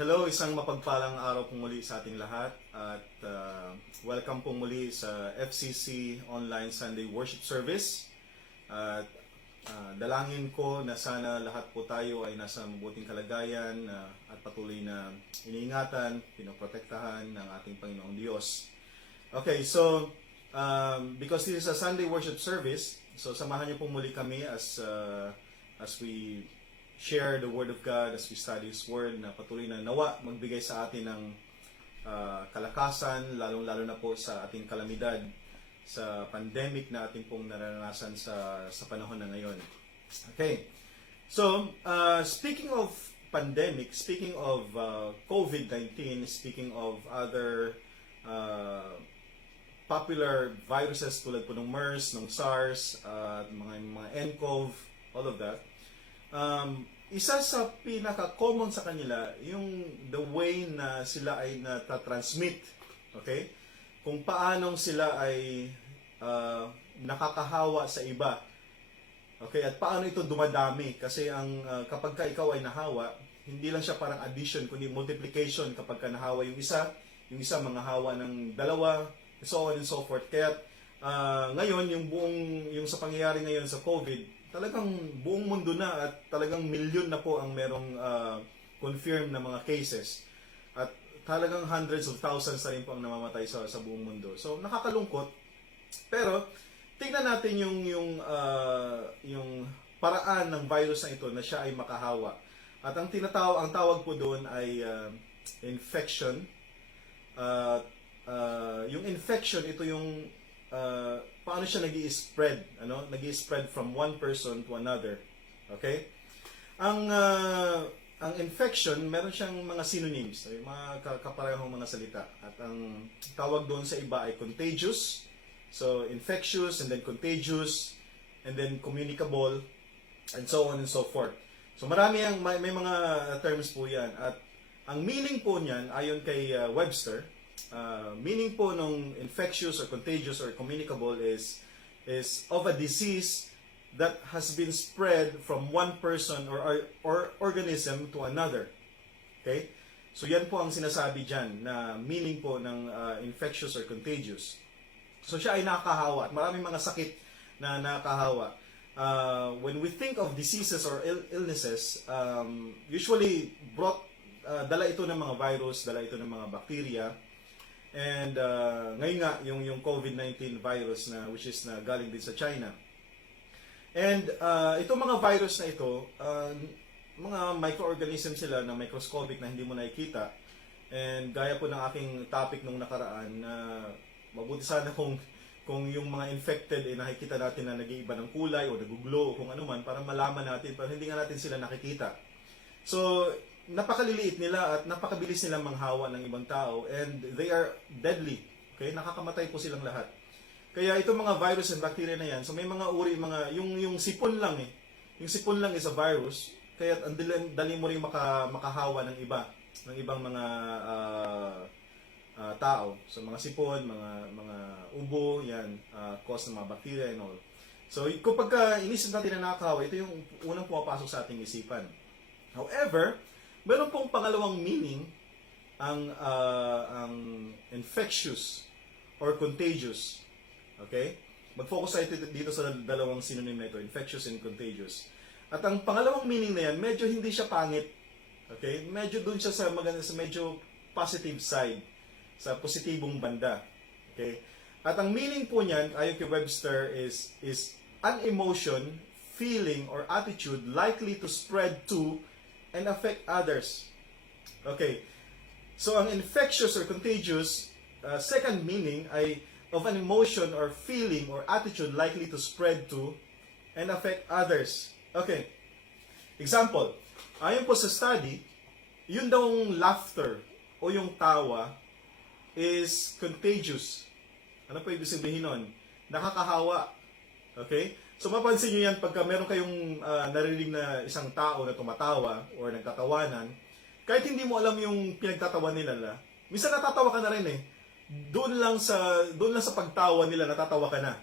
Hello, isang mapagpalang araw po muli sa ating lahat at welcome po muli sa FCC Online Sunday Worship Service. At dalangin ko na sana lahat po tayo ay nasa mabuting kalagayan at patuloy na iniingatan, pinoprotektahan ng ating Panginoong Diyos. Okay, so because this is a Sunday Worship Service, so samahan niyo po muli kami as we share the Word of God, as we study His Word, na patuloy na nawa magbigay sa atin ng kalakasan, lalong-lalo na po sa ating kalamidad, sa pandemic na ating pong naranasan sa panahon na ngayon. Okay, so speaking of pandemic, speaking of COVID-19, speaking of other popular viruses tulad po ng MERS, ng SARS, mga nCoV, all of that, isa sa pinaka-common sa kanila, yung the way na sila ay natatransmit. Okay? Kung paanong sila ay nakakahawa sa iba. Okay? At paano ito dumadami. Kasi kapag ka ikaw ay nahawa, hindi lang siya parang addition, kundi multiplication kapag ka nahawa yung isa manghahawa ng dalawa, so on and so forth. Kaya ngayon, yung sa pangyayari ngayon sa COVID, talagang buong mundo na at talagang milyon na po ang merong confirmed na mga cases. At talagang hundreds of thousands na rin po ang namamatay sa buong mundo. So nakakalungkot. Pero tingnan natin yung paraan ng virus na ito na siya ay makahawa. At ang tawag po doon ay infection. Yung infection, ito yung paano siya nag-i-spread, nag-i-spread from one person to another. Okay? Ang infection, meron siyang mga synonyms, mga kaparehong mga salita. At ang tawag doon sa iba ay contagious. So, infectious, and then contagious, and then communicable, and so on and so forth. So, may mga terms po yan. At ang meaning po niyan, ayon kay Webster, meaning po nung infectious or contagious or communicable is of a disease that has been spread from one person or organism to another. Okay? So yan po ang sinasabi dyan na meaning po ng infectious or contagious. So siya ay nakakahawa at maraming mga sakit na nakakahawa. When we think of diseases or illnesses, usually dala ito ng mga virus, dala ito ng mga bacteria. And ngayon nga yung COVID-19 virus which is na galing din sa China. And itong mga virus na ito, mga microorganisms sila na microscopic na hindi mo nakikita. And gaya po ng aking topic nung nakaraan na mabuti sana kung yung mga infected ay nakikita natin na nag-iiba ng kulay o nag-glow o kung ano man para malaman natin, pero hindi nga natin sila nakikita. So napakaliliit nila at napakabilis nilang manghawa ng ibang tao, and they are deadly. Okay? Nakakamatay po silang lahat. Kaya itong mga virus and bacteria na yan, so may mga uri, yung sipon lang Yung sipon lang is a virus, kaya ang dali mo rin makahawa ng ibang mga tao. So mga sipon, mga ubo, yan, cause ng mga bacteria and all. So kapag inisip natin na nakakahawa, ito yung unang pumapasok sa ating isipan. However, meron pong pangalawang meaning ang infectious or contagious. Okay? Mag-focus tayo dito sa dalawang synonym na ito, infectious and contagious. At ang pangalawang meaning na yan, medyo hindi siya pangit. Okay? Medyo dun siya sa medyo positive side, sa positibong banda. Okay? At ang meaning po niyan, ayon kay Webster, is an emotion, feeling, or attitude likely to spread to and affect others. Okay. So, ang infectious or contagious, second meaning ay of an emotion or feeling or attitude likely to spread to and affect others. Okay. Example, ayon po sa study, yun daw laughter o yung tawa is contagious. Ano po ibig sabihin nun? Nakakahawa. Okay? So mapansin nyo yan pagka meron kayong narinig na isang tao na tumatawa or nagtatawanan, kahit hindi mo alam yung pinagtatawa nila, minsan natatawa ka na rin Doon lang sa pagtawa nila natatawa ka na.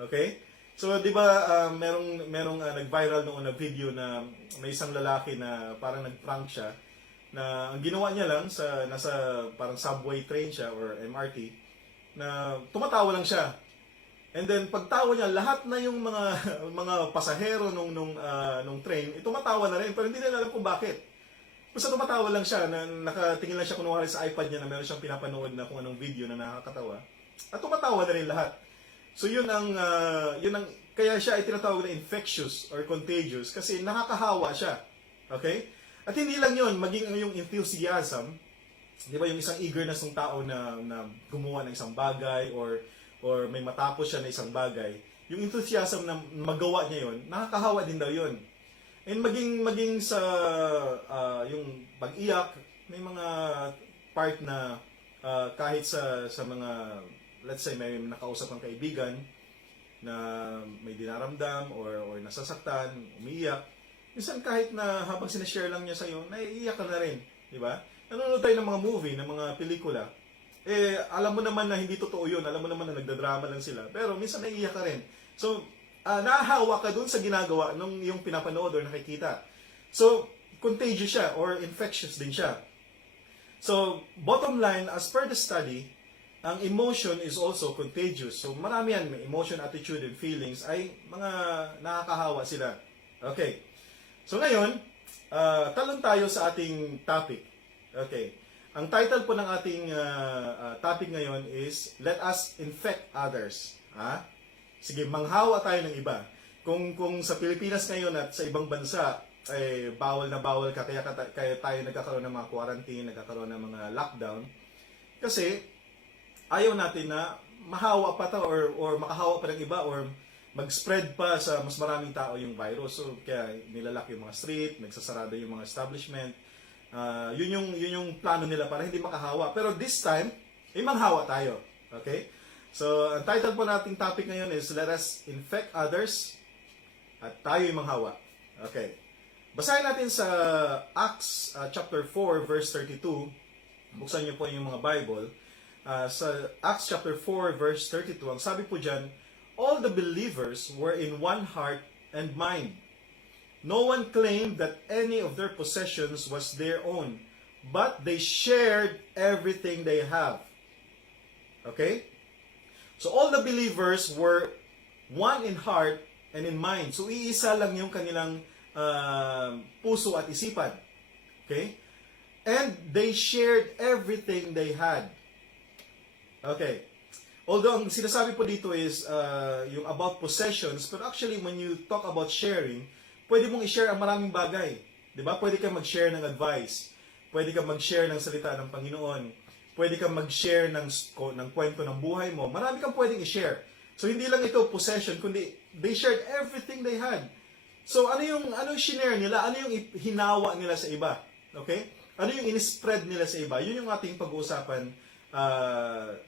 Okay? So 'di ba merong nag-viral noon na video na may isang lalaki na parang nag-prank siya na ang ginawa niya lang nasa parang subway train siya or MRT na tumatawa lang siya. And then pagtawa niya, lahat na yung mga mga pasahero nung train, tumatawa na rin pero hindi nila alam kung bakit. Basta tumatawa lang siya, na nakatingin lang siya kunwari sa iPad niya na meron siyang pinapanood na kung anong video na nakakatawa. At tumatawa na rin lahat. So yun ang kaya siya ay tinatawag na infectious or contagious kasi nakakahawa siya. Okay? At hindi lang yun, maging yung enthusiasm, di ba yung isang eagerness ng tao na gumawa ng isang bagay or may matapos siya na isang bagay, yung enthusiasm na magawa niya yun, nakakahawa din daw yun. And maging sa yung pag-iyak, may mga part na kahit sa mga, let's say may nakausap kang kaibigan na may dinaramdam or nasasaktan, umiiyak, minsan kahit na habang sinashare lang niya sa'yo, naiiyak ka na rin, di ba? Nanonood tayo ng mga movie, ng mga pelikula, alam mo naman na hindi totoo yun, alam mo naman na nagdadrama lang sila, pero minsan naiiyak ka rin. So, nahahawa ka dun sa ginagawa nung yung pinapanood or nakikita. So, contagious siya or infectious din siya. So, bottom line, as per the study, ang emotion is also contagious. So, marami yan, may emotion, attitude, and feelings ay mga nakakahawa sila. Okay. So, ngayon, talon tayo sa ating topic. Okay. Ang title po ng ating topic ngayon is Let Us Infect Others. Sige, manghawa tayo ng iba. Kung sa Pilipinas ngayon at sa ibang bansa, bawal na bawal ka, kaya tayo nagkakaroon ng mga quarantine, nagkakaroon ng mga lockdown. Kasi, ayaw natin na mahawa pa to or makahawa pa ng iba or mag-spread pa sa mas maraming tao yung virus. So, kaya nilalak yung mga street, nagsasarado yung mga establishment. Yun yung plano nila para hindi makahawa. Pero this time, manghawa tayo. Okay? So, ang title po nating topic ngayon is Let Us Infect Others at tayo yung manghawa. Okay. Basahin natin sa Acts chapter 4 verse 32. Buksan niyo po yung mga Bible. Sa Acts chapter 4 verse 32, ang sabi po dyan, all the believers were in one heart and mind. No one claimed that any of their possessions was their own, but they shared everything they have. Okay? So all the believers were one in heart and in mind. So iisa lang yung kanilang puso at isipan. Okay? And they shared everything they had. Okay. Although ang sinasabi po dito is yung about possessions, but actually when you talk about sharing, pwede mong i-share ang maraming bagay. Diba? Pwede kang mag-share ng advice. Pwede kang mag-share ng salita ng Panginoon. Pwede kang mag-share ng kwento ng buhay mo. Marami kang pwedeng i-share. So, hindi lang ito possession, kundi they shared everything they had. So, ano yung shinare nila? Ano yung hinawa nila sa iba? Okay? Ano yung in-spread nila sa iba? Yun yung ating pag-uusapan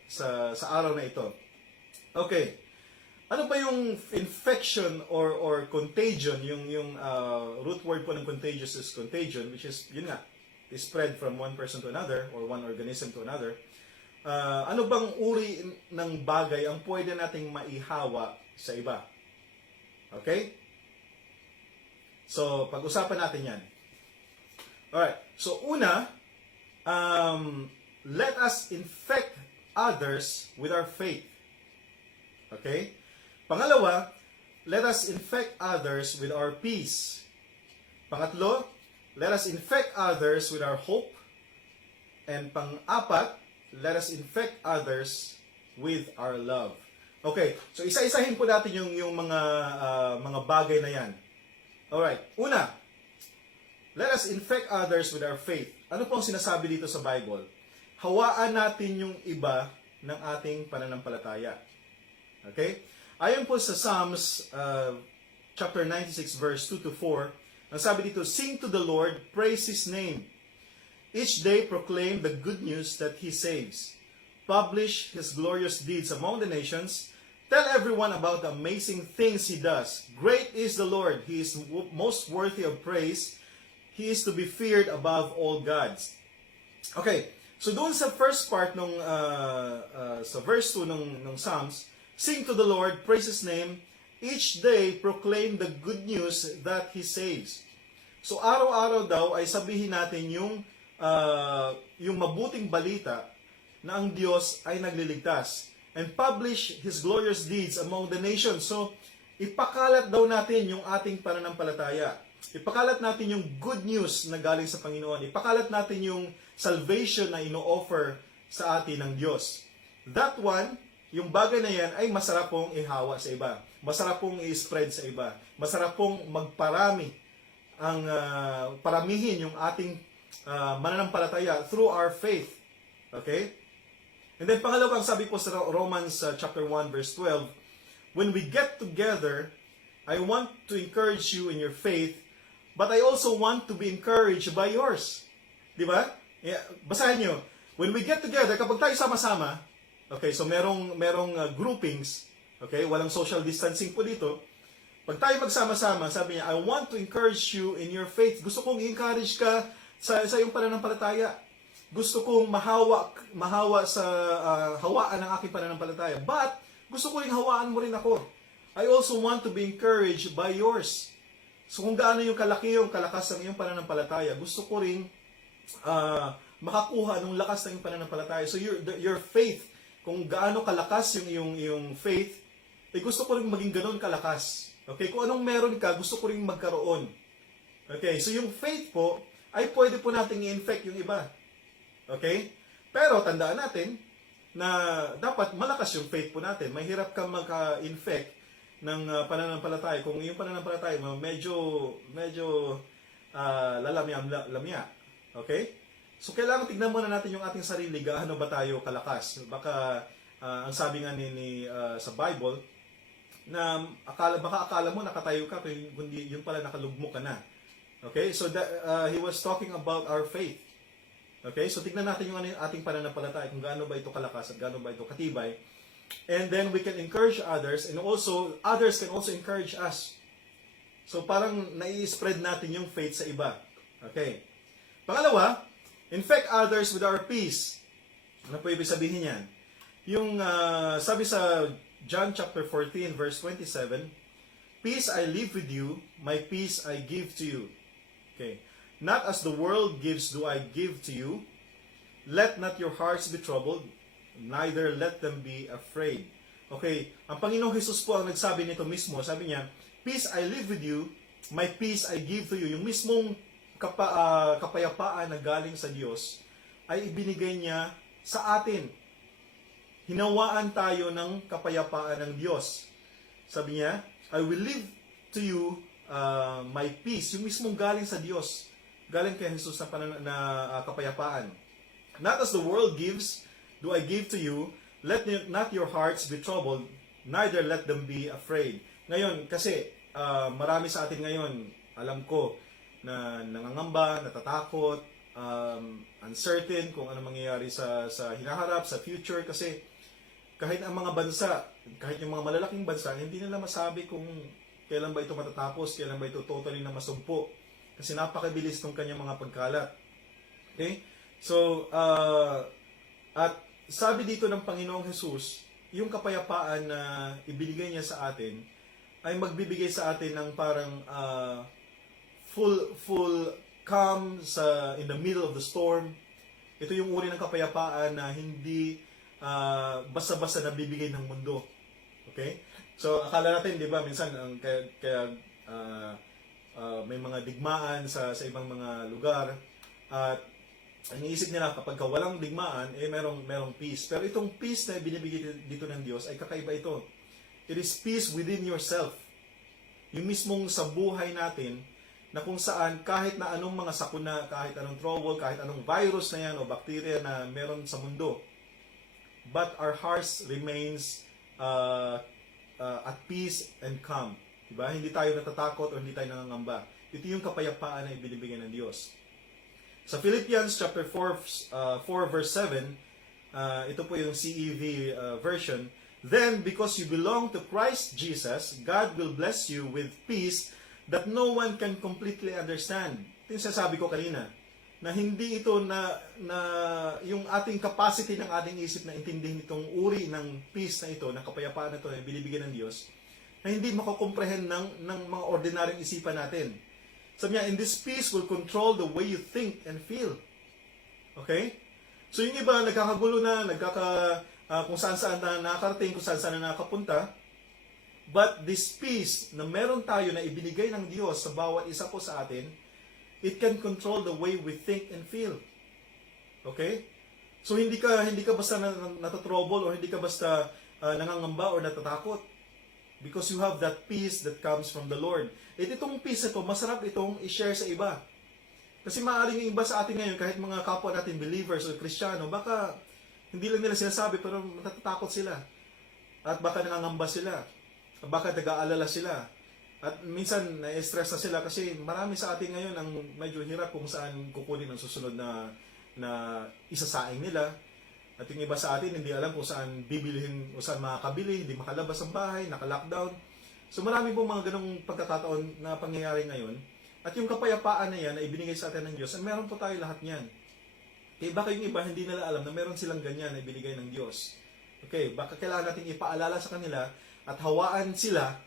sa araw na ito. Okay. Ano ba yung infection or contagion? Yung root word po ng contagious is contagion, which is, yun nga, is spread from one person to another or one organism to another. Ano bang uri ng bagay ang pwede nating maihawa sa iba? Okay? So, pag-usapan natin yan. Alright. So, una, let us infect others with our faith. Okay? Pangalawa, let us infect others with our peace. Pangatlo, let us infect others with our hope. And pang-apat, let us infect others with our love. Okay, so isa-isahin po natin yung mga bagay na yan. Alright, una, let us infect others with our faith. Ano po ang sinasabi dito sa Bible? Hawaan natin yung iba ng ating pananampalataya. Okay? Ayon po sa Psalms chapter 96 verse 2 to 4, ang sabi dito, sing to the Lord, praise His name. Each day proclaim the good news that He saves. Publish His glorious deeds among the nations. Tell everyone about the amazing things He does. Great is the Lord. He is most worthy of praise. He is to be feared above all gods. Okay, so doon sa first part sa verse 2 ng Psalms, sing to the Lord, praise His name, each day proclaim the good news that He saves. So araw-araw daw ay sabihin natin yung yung mabuting balita na ang Diyos ay nagliligtas and publish His glorious deeds among the nations. So, ipakalat daw natin yung ating pananampalataya. Ipakalat natin yung good news na galing sa Panginoon. Ipakalat natin yung salvation na ino-offer sa atin ng Diyos. That one, yung bagay na yan ay masarap pong ihawa sa iba. Masarap pong i-spread sa iba. Masarap pong magparami paramihin yung ating mananampalataya through our faith. Okay? And then pangalawang sabi po sa Romans chapter 1 verse 12, when we get together, I want to encourage you in your faith, but I also want to be encouraged by yours. Di ba? Basahin nyo. When we get together, kapag tayo sama-sama, okay, so merong groupings, okay, walang social distancing po dito. Pag tayo magsama-sama, sabi niya, I want to encourage you in your faith. Gusto kong i-encourage ka sa iyong pananampalataya. Gusto kong mahawa sa hawaan ng aking pananampalataya. But, gusto ko rin hawaan mo rin ako. I also want to be encouraged by yours. So, kung gaano yung kalaki yung kalakas ng iyong pananampalataya, gusto ko rin makakuha ng lakas ng iyong pananampalataya. So, your faith, kung gaano kalakas yung iyong faith, gusto ko rin maging ganoon kalakas. Okay? Kung anong meron ka, gusto ko rin magkaroon. Okay? So, yung faith po, ay pwede po nating i-infect yung iba. Okay? Pero tandaan natin na dapat malakas yung faith po natin. Mahirap kang maka-infect ng pananampalataya kung yung pananampalataya mo medyo lamya. Okay? So kailangan tignan muna natin yung ating sarili, gaano ba tayo kalakas. Baka ang sabi nga ni sa Bible na baka akala mo nakatayo ka kundi yun pala nakalugmok ka na. Okay? So he was talking about our faith. Okay? So tignan natin yung ating pananampalataya kung gaano ba ito kalakas at gaano ba ito katibay. And then we can encourage others and also others can also encourage us. So parang nai-spread natin yung faith sa iba. Okay? Pangalawa, infect others with our peace. Ano po ibig sabihin yan? Yung sabi sa John chapter 14 verse 27, peace I leave with you, my peace I give to you. Okay? Not as the world gives do I give to you. Let not your hearts be troubled, neither let them be afraid. Okay, ang Panginoong Jesus po ang nagsabi nito mismo. Sabi niya, peace I live with you, my peace I give to you. Yung mismong kapayapaan na galing sa Diyos ay ibinigay niya sa atin. Hinawaan tayo ng kapayapaan ng Diyos. Sabi niya, I will leave to you my peace. Yung mismong galing sa Diyos. Galing kay Jesus na kapayapaan. Not as the world gives, do I give to you. Let not your hearts be troubled, neither let them be afraid. Ngayon, kasi marami sa atin ngayon, alam ko, na nangangamba, natatakot, uncertain kung ano mangyayari sa hinaharap, sa future. Kasi kahit ang mga bansa, kahit yung mga malalaking bansa, hindi nila masabi kung kailan ba ito matatapos, kailan ba ito totally na masumpo. Kasi napakabilis ng kanyang mga pagkalat. Okay? So, at sabi dito ng Panginoong Jesus, yung kapayapaan na ibinigay niya sa atin, ay magbibigay sa atin ng parang full calm in the middle of the storm. Ito yung uri ng kapayapaan na hindi basta-basta nabibigay ng mundo. Okay? So, akala natin, di ba, minsan, kaya may mga digmaan sa ibang mga lugar at iniisip nila kapag walang digmaan merong peace, pero itong peace na binibigay dito ng Diyos ay kakaiba ito. It is peace within yourself, yung mismong sa buhay natin na kung saan kahit na anong mga sakuna, kahit anong trouble, kahit anong virus na yan o bacteria na meron sa mundo, but our hearts remains at peace and calm. Diba? Hindi tayo natatakot o hindi tayo nangangamba. Ito yung kapayapaan na ibinibigay ng Diyos. Sa Philippians chapter 4 verse 7, ito po yung CEV version, then because you belong to Christ Jesus, God will bless you with peace that no one can completely understand. Ito yung sasabi ko kanina, na hindi ito na yung ating capacity ng ating isip na intindihin itong uri ng peace na ito, ng kapayapaan na ito na binibigay ng Diyos, na hindi makakomprehend ng mga ordinaryong isipan natin. Sabi niya, and this peace will control the way you think and feel. Okay? So yung iba, nagkakagulo na, kung saan-saan na nakakarating, kung saan-saan na nakapunta. But this peace na meron tayo na ibinigay ng Diyos sa bawat isa po sa atin, it can control the way we think and feel. Okay? So hindi ka basta natatrouble or hindi ka basta nangangamba or natatakot. Because you have that peace that comes from the Lord. At itong peace ito, masarap itong i-share sa iba. Kasi maaaring yung iba sa atin ngayon, kahit mga kapwa natin believers o Kristiyano, baka hindi lang nila sinasabi pero natatakot sila. At baka nangangamba sila. At baka nag-aalala sila. At minsan na-stress na sila kasi marami sa atin ngayon ang medyo hirap kung saan kukunin ang susunod na isasaing nila. At yung iba sa atin hindi alam kung saan bibilihin o saan makakabili, hindi makalabas ng bahay, naka-lockdown. So marami pong mga ganong pagkakataon na pangyayari ngayon. At yung kapayapaan na yan na ibinigay sa atin ng Diyos, meron po tayo lahat niyan. Kaya baka yung iba hindi nila alam na meron silang ganyan na ibinigay ng Diyos. Okay, baka kailangan natin ipaalala sa kanila at hawaan sila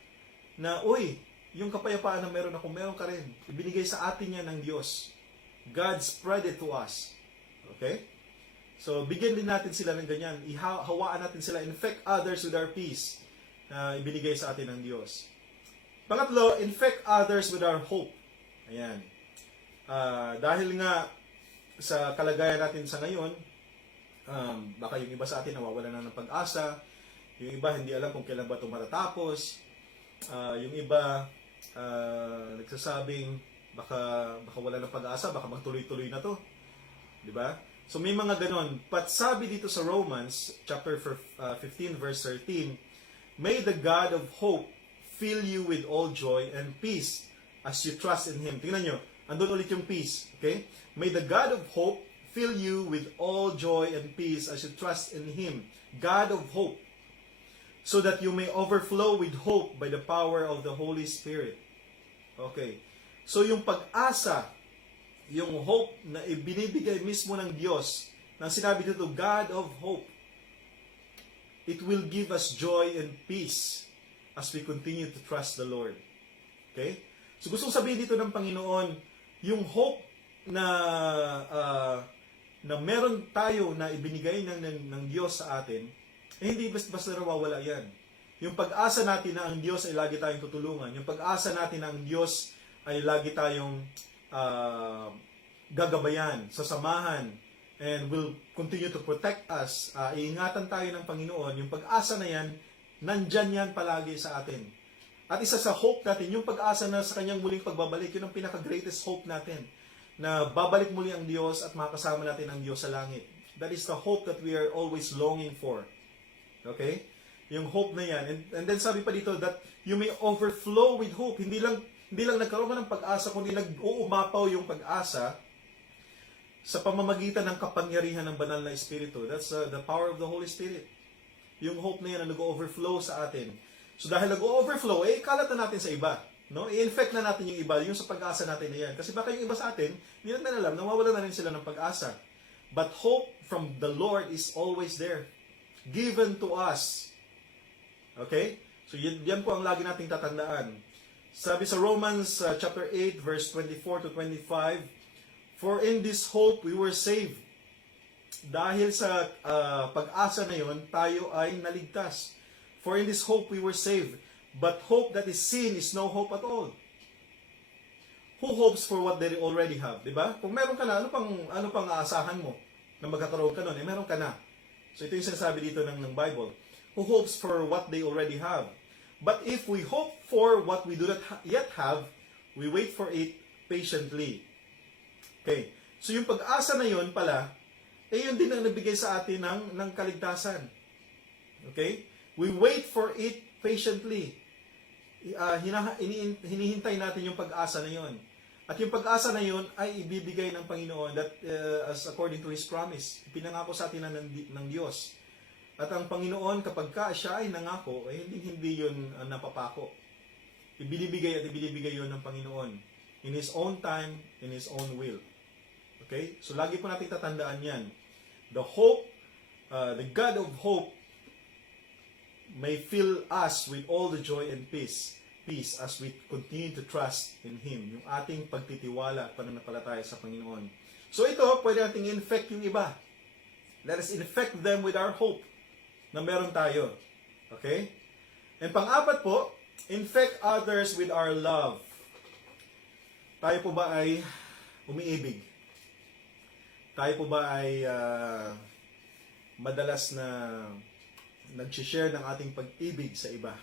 na, uy, yung kapayapaan na meron ako, meron ka rin. Ibinigay sa atin yan ng Diyos. God spread it to us. Okay? So, bigyan din natin sila ng ganyan. Hawaan natin sila. Infect others with our peace na ibinigay sa atin ng Diyos. Pangatlo, infect others with our hope. Ayan. Dahil nga sa kalagayan natin sa ngayon, baka yung iba sa atin nawawala na ng pag-asa. Yung iba hindi alam kung kailan ba ito matatapos. Yung iba nagsasabing baka wala ng pag-asa, baka magtuloy-tuloy na to. Di ba? So may mga ganon. But sabi dito sa Romans chapter 15 verse 13, may the God of hope fill you with all joy and peace as you trust in Him. Tingnan nyo, andun ulit yung peace. Okay? May the God of hope fill you with all joy and peace as you trust in Him. God of hope. So that you may overflow with hope by the power of the Holy Spirit. Okay. So yung pag-asa, yung hope na ibinibigay mismo ng Diyos, na sinabi dito, God of hope, it will give us joy and peace as we continue to trust the Lord. Okay? So gustong sabihin dito ng Panginoon, yung hope na meron tayo na ibinigay ng Diyos sa atin, hindi basta nawawala yan. Yung pag-asa natin na ang Diyos ay lagi tayong tutulungan, yung pag-asa natin na ang Diyos ay lagi tayong gagabayan, sasamahan, and will continue to protect us. Iingatan tayo ng Panginoon. Yung pag-asa na yan, nandyan yan palagi sa atin. At isa sa hope natin, yung pag-asa na sa kanyang muling pagbabalik, yun ang pinaka-greatest hope natin. Na babalik muli ang Diyos at makasama natin ang Diyos sa langit. That is the hope that we are always longing for. Okay? Yung hope na yan. And then sabi pa dito that you may overflow with hope. Hindi lang nagkaroon ka ng pag-asa, kundi nag-uumapaw yung pag-asa sa pamamagitan ng kapangyarihan ng banal na Espiritu. That's the power of the Holy Spirit. Yung hope na yan na nag-overflow sa atin. So dahil nag-overflow, kalat na natin sa iba. No? I-infect na natin yung iba, yung sa pag-asa natin na yan. Kasi baka yung iba sa atin, hindi natin alam, nawawala na rin sila ng pag-asa. But hope from the Lord is always there. Given to us. Okay? So yan po ang lagi nating tatandaan. Sabi sa Romans chapter 8 verse 24 to 25, for in this hope we were saved. Dahil sa pag-asa na yon, tayo ay naligtas. For in this hope we were saved. But hope that is seen is no hope at all. Who hopes for what they already have? Diba? Kung meron ka na, ano pang aasahan mo na magkakaroon ka nun? Meron ka na. So ito yung sinasabi dito ng Bible. Who hopes for what they already have? But if we hope for what we do not yet have, we wait for it patiently. Okay. So yung pag-asa na yun pala, yun din ang nabigay sa atin ng kaligtasan. Okay? We wait for it patiently. Hinihintay natin yung pag-asa na yun. At yung pag-asa na yun ay ibibigay ng Panginoon that as according to His promise. Pinangako sa atin ng Diyos. At ang Panginoon, kapag siya ay nangako, hindi yun napapako. Ibinibigay yun ng Panginoon. In His own time, in His own will. Okay? So lagi po natin tatandaan yan. The hope, the God of hope, may fill us with all the joy and peace as we continue to trust in Him. Yung ating pagtitiwala at pananampalataya sa Panginoon. So ito, pwede nating infect yung iba. Let us infect them with our hope na meron tayo. Okay? And pang-apat po, infect others with our love. Tayo po ba ay umiibig? Tayo po ba ay madalas na nag-share ng ating pag-ibig sa iba?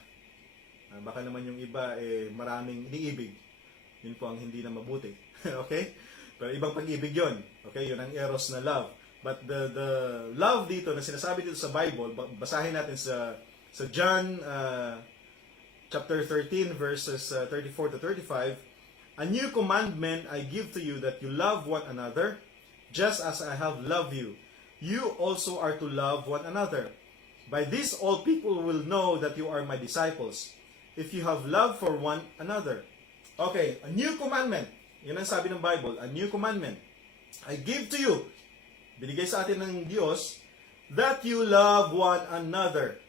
Baka naman yung iba maraming iniibig. Yun po ang hindi na mabuti. Okay? Pero ibang pag-ibig yun. Okay? Yun ang eros na love. But the love dito na sinasabi dito sa Bible, basahin natin sa John chapter 13 verses 34 to 35. A new commandment I give to you, that you love one another, just as I have loved you. You also are to love one another. By this all people will know that you are my disciples, if you have love for one another. Okay, a new commandment. Yan ang sabi ng Bible, a new commandment I give to you. Binigay sa atin ng Diyos, that you love one another.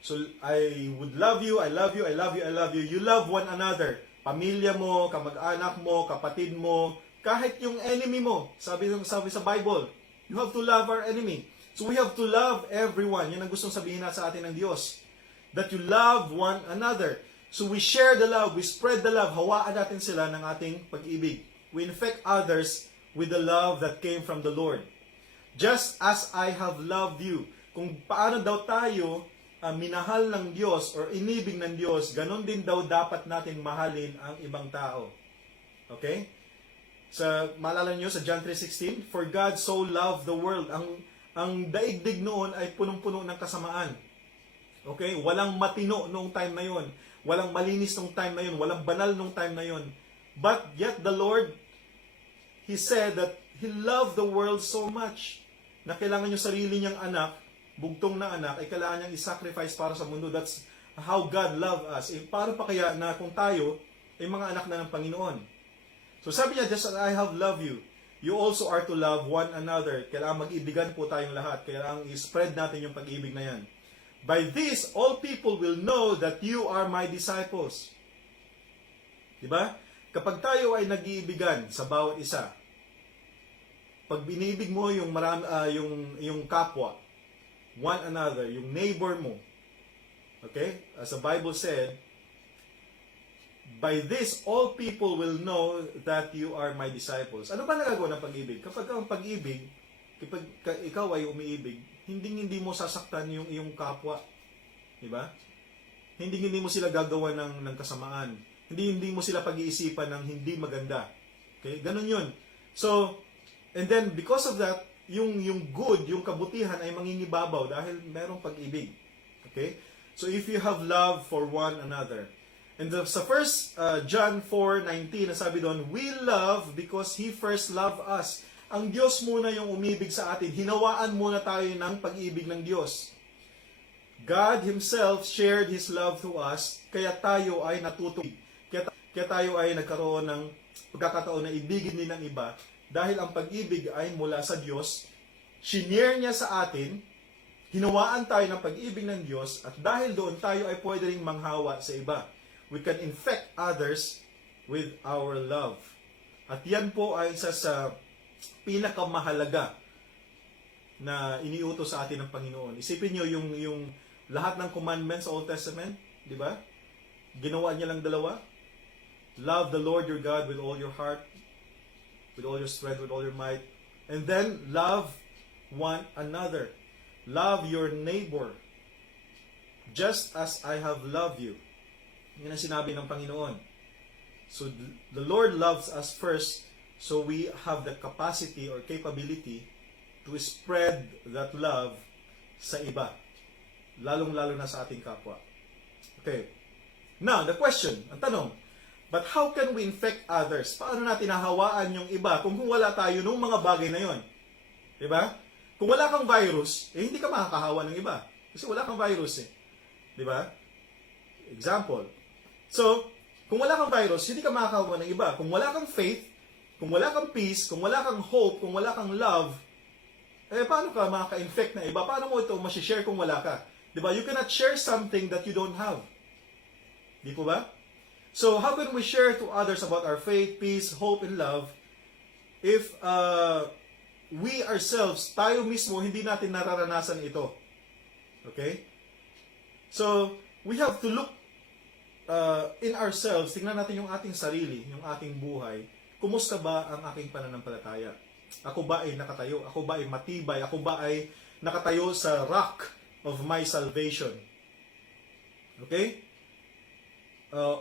So, I would love you, I love you, I love you, I love you. You love one another. Pamilya mo, kamag-anak mo, kapatid mo, kahit yung enemy mo. Sabi sa Bible, you have to love our enemy. So, we have to love everyone. Yan ang gustong sabihin na sa atin ng Diyos. That you love one another. So, we share the love, we spread the love. Hawaan natin sila ng ating pag-ibig. We infect others with the love that came from the Lord. Just as I have loved you. Kung paano daw tayo minahal ng Diyos or inibig ng Diyos, ganon din daw dapat natin mahalin ang ibang tao. Okay? Maalala nyo sa John 3:16, for God so loved the world. Ang daigdig noon ay punong-puno ng kasamaan. Okay? Walang matino noong time na yon. Walang malinis noong time na yon. Walang banal noong time na yon. But yet the Lord, He said that He loved the world so much na kailangan yung sarili niyang anak, bugtong na anak, ay kailangan niyang isacrifice para sa mundo. That's how God loved us. Paano pa kaya na kung tayo ay mga anak na ng Panginoon? So sabi niya, just as I have loved you, you also are to love one another. Kailangan mag-ibigan po tayong lahat. Kailangan i-spread natin yung pag-ibig na yan. By this, all people will know that you are my disciples. Diba? Kapag tayo ay nag-iibigan sa bawat isa, pag binibig mo yung kapwa, one another, yung neighbor mo, okay? As the Bible said, by this all people will know that you are my disciples. Ano ba nagagawa ng pag-ibig? Kapag ang pag-ibig, kapag ikaw ay umiibig, hindi mo sasaktan yung iyong kapwa. Diba? Hindi mo sila gagawa ng kasamaan. Hindi mo sila pag-iisipan ng hindi maganda. Okay? Ganun yun. So, and then because of that, yung good, yung kabutihan ay mangingibabaw dahil merong pag-ibig. Okay? So if you have love for one another. And sa 1 John 4:19, sabi doon, we love because He first loved us. Ang Diyos muna yung umibig sa atin. Hinawaan muna tayo ng pag-ibig ng Diyos. God Himself shared His love to us, kaya tayo ay natutubig. Kaya tayo ay nagkaroon ng pagkakataon na ibigin din ng iba. Dahil ang pag-ibig ay mula sa Diyos, shinare niya sa atin, hinawaan tayo ng pag-ibig ng Diyos, at dahil doon tayo ay pwede ring manghawa sa iba. We can infect others with our love. At yan po ay isa sa pinakamahalaga na iniutos sa atin ng Panginoon. Isipin niyo yung lahat ng commandments sa Old Testament, di ba? Ginawa niya lang dalawa. Love the Lord your God with all your heart, with all your strength, with all your might. And then, love one another. Love your neighbor. Just as I have loved you. Yan ang sinabi ng Panginoon. So, the Lord loves us first, so we have the capacity or capability to spread that love sa iba. Lalong-lalo na sa ating kapwa. Okay. Now, the question, ang tanong, but how can we infect others? Paano natin nahawaan yung iba kung wala tayo nung mga bagay na yon? Diba? Kung wala kang virus, hindi ka makakahawa ng iba. Kasi wala kang virus eh. Diba? Example. So, kung wala kang virus, hindi ka makakahawa ng iba. Kung wala kang faith, kung wala kang peace, kung wala kang hope, kung wala kang love, paano ka makaka-infect na iba? Paano mo ito masishare kung wala ka? Diba? You cannot share something that you don't have. Di po ba? So, how can we share to others about our faith, peace, hope, and love? if we ourselves, tayo mismo, hindi natin nararanasan ito. Okay? So, we have to look in ourselves, tingnan natin yung ating sarili, yung ating buhay. Kumusta ba ang aking pananampalataya? Ako ba ay nakatayo? Ako ba ay matibay? Ako ba ay nakatayo sa rock of my salvation? Okay?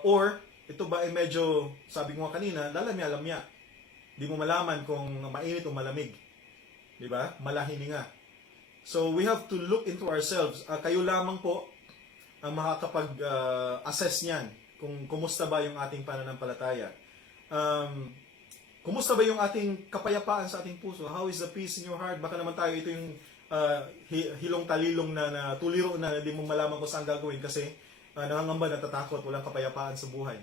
Or, ito ba ay medyo, sabi ko nga kanina, lalamya-lamya. Di mo malaman kung mainit o malamig. Di ba? Malahininga. So, we have to look into ourselves. Kayo lamang po ang makakapag-assess niyan kung kumusta ba yung ating pananampalataya. Kumusta ba yung ating kapayapaan sa ating puso? How is the peace in your heart? Baka naman tayo ito yung hilong-talilong na tuliro na hindi mo malaman kung saan gagawin kasi nangangamba, natatakot, walang kapayapaan sa buhay.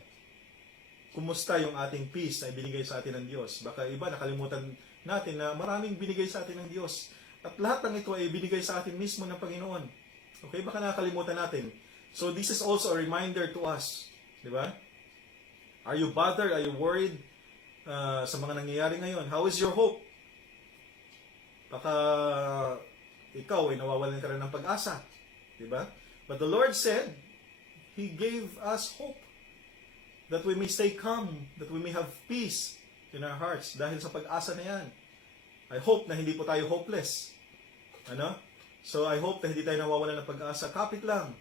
Kumusta yung ating peace na ibinigay sa atin ng Diyos? Baka iba nakalimutan natin na maraming binigay sa atin ng Diyos. At lahat ng ito ay binigay sa atin mismo ng Panginoon. Okay, baka nakalimutan natin. So this is also a reminder to us. Di ba? Are you bothered? Are you worried sa mga nangyayari ngayon? How is your hope? Baka ikaw ay nawawalan ka rin ng pag-asa. Di ba? But the Lord said, He gave us hope. That we may stay calm. That we may have peace in our hearts. Dahil sa pag-asa na yan. I hope na hindi po tayo hopeless. Ano? So I hope na hindi tayo nawawalan ng pag-asa. Kapit lang.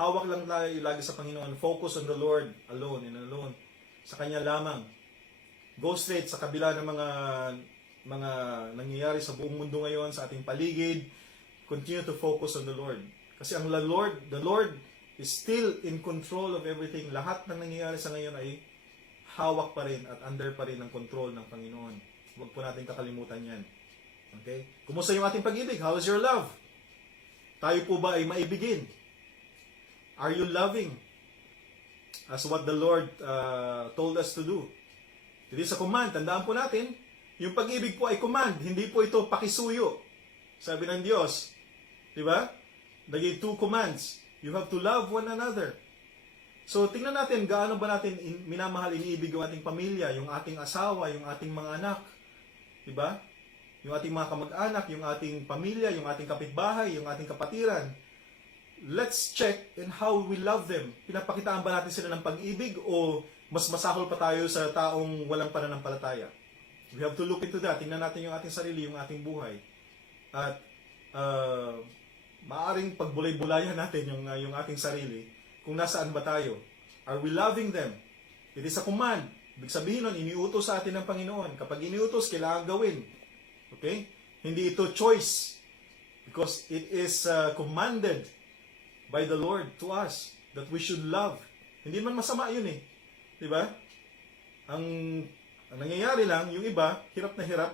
Hawak lang tayo lagi sa Panginoon. Focus on the Lord alone and alone. Sa Kanya lamang. Go straight sa kabila ng mga nangyayari sa buong mundo ngayon, sa ating paligid. Continue to focus on the Lord. Kasi ang the Lord is still in control of everything. Lahat ng nangyayari sa ngayon ay hawak pa rin at under pa rin ng control ng Panginoon. Huwag po natin kakalimutan yan. Okay? Kumusta yung ating pag-ibig? How is your love? Tayo po ba ay maibigin? Are you loving as what the Lord told us to do? It is a command. Tandaan po natin, yung pag-ibig po ay command. Hindi po ito pakisuyo. Sabi ng Diyos. Di ba? Naging 2 commands. You have to love one another. So, tingnan natin, gaano ba natin minamahal, iniibig yung ating pamilya, yung ating asawa, yung ating mga anak. Di ba? Yung ating mga kamag-anak, yung ating pamilya, yung ating kapitbahay, yung ating kapatiran. Let's check in how we love them. Pinapakitaan ba natin sila ng pag-ibig o mas masahol pa tayo sa taong walang pananampalataya? We have to look into that. Tingnan natin yung ating sarili, yung ating buhay. At maaring pagbulay-bulayan natin yung ating sarili kung nasaan ba tayo. Are we loving them? It is a command. Ibig sabihin nun, iniutos sa atin ng Panginoon. Kapag iniutos, kailangan gawin. Okay? Hindi ito choice. Because it is commanded by the Lord to us that we should love. Hindi man masama yun eh. Diba? Ang nangyayari lang, yung iba, hirap na hirap.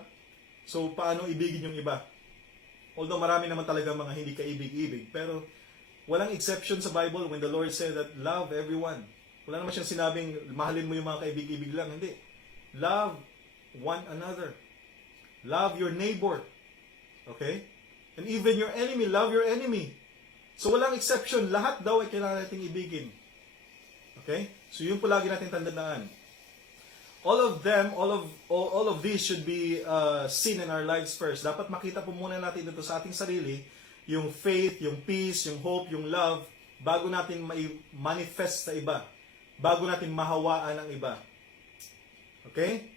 So, paano ibigin yung iba? Although marami naman talaga mga hindi kaibig-ibig. Pero, walang exception sa Bible when the Lord said that love everyone. Wala naman siyang sinabing, mahalin mo yung mga kaibig-ibig lang. Hindi. Love one another. Love your neighbor. Okay? And even your enemy, love your enemy. So walang exception, lahat daw ay kailangan nating ibigin. Okay? So yun po lagi natin tandaan. All of these should be seen in our lives first. Dapat makita po muna natin dito sa ating sarili yung faith, yung peace, yung hope, yung love bago natin ma-manifest sa iba. Bago natin mahawaan ang iba. Okay?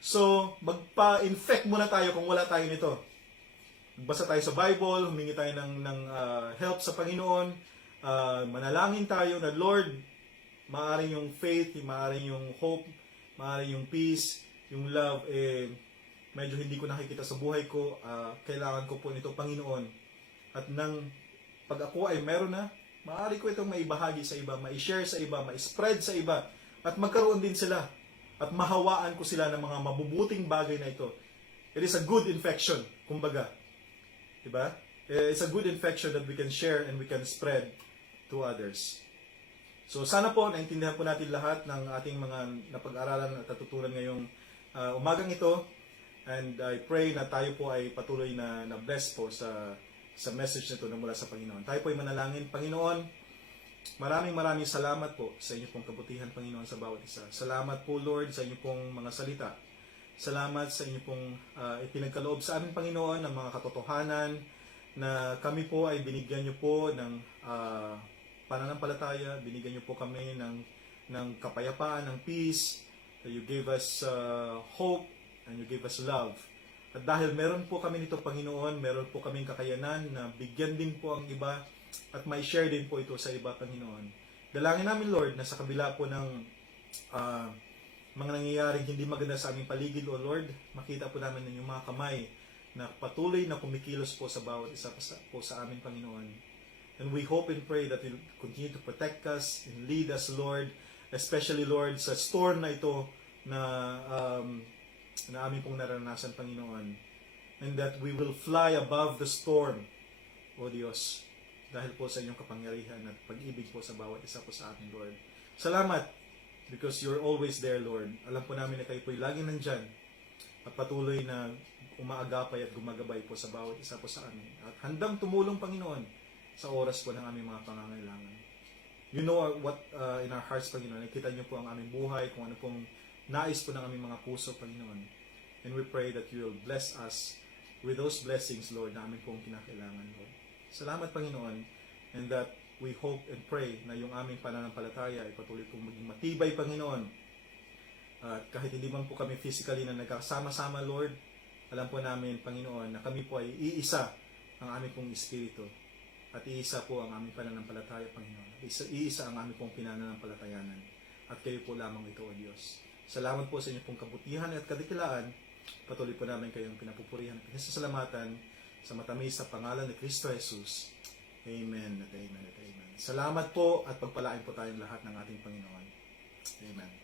So, magpa-infect muna tayo kung wala tayo nito. Magbasa tayo sa Bible, humingi tayo ng help sa Panginoon, manalangin tayo na Lord, maaaring yung faith, maaaring yung hope, maaaring yung peace, yung love, medyo hindi ko nakikita sa buhay ko, kailangan ko po nito Panginoon. At nang pag ako ay meron na, maaari ko itong maibahagi sa iba, ma-share sa iba, ma-spread sa iba, at magkaroon din sila, at mahawaan ko sila ng mga mabubuting bagay na ito. It is a good infection, kumbaga. Diba? It's a good infection that we can share and we can spread to others. So sana po, naintindihan po natin lahat ng ating mga napag-aralan at natutunan ngayong umagang ito. And I pray na tayo po ay patuloy na bless po sa message na ito na mula sa Panginoon. Tayo po ay manalangin. Panginoon, maraming salamat po sa inyo pong kabutihan, Panginoon, sa bawat isa. Salamat po, Lord, sa inyo pong mga salita Salamat sa inyo pong ipinagkaloob sa amin, Panginoon, ng mga katotohanan na kami po ay binigyan niyo po ng pananampalataya, binigyan niyo po kami ng kapayapaan, ng peace, that you gave us hope, and you gave us love. At dahil meron po kami nito, Panginoon, meron po kaming kakayanan na bigyan din po ang iba at may share din po ito sa iba, Panginoon. Dalangin namin, Lord, na sa kabila po ng mga nangyayaring hindi maganda sa aming paligid, O Lord, makita po namin ng inyong mga kamay na patuloy na kumikilos po sa bawat isa po sa amin, Panginoon. And we hope and pray that you'll continue to protect us and lead us, Lord, especially, Lord, sa storm na ito na amin pong naranasan, Panginoon. And that we will fly above the storm, O Diyos, dahil po sa inyong kapangyarihan at pag-ibig po sa bawat isa po sa amin, Lord. Salamat because you're always there, Lord. Alam po namin na kayo po'y laging nandyan at patuloy na umaagapay at gumagabay po sa bawat isa po sa amin. At handang tumulong, Panginoon, sa oras po ng aming mga pangangailangan. You know what in our hearts, Panginoon. Nakita niyo po ang aming buhay, kung ano pong nais po ng aming mga puso, Panginoon. And we pray that you will bless us with those blessings, Lord, na aming pong kinakailangan, Lord. Salamat, Panginoon, and that we hope and pray na yung aming pananampalataya ay patuloy pong maging matibay, Panginoon. At kahit hindi man po kami physically na nagkasama-sama, Lord, alam po namin, Panginoon, na kami po ay iisa ang aming pong espiritu. At iisa po ang aming pananampalataya, Panginoon. Iisa ang aming pong pinananampalatayanan. At kayo po lamang ito, O Diyos. Salamat po sa inyong pong kabutihan at kadikilaan. Patuloy po namin kayong pinapupurihan at pinasasalamatan sa matamis sa pangalan ni Kristo Jesus. Amen at amen at amen. Salamat po at pagpalain po tayong lahat ng ating Panginoon. Amen.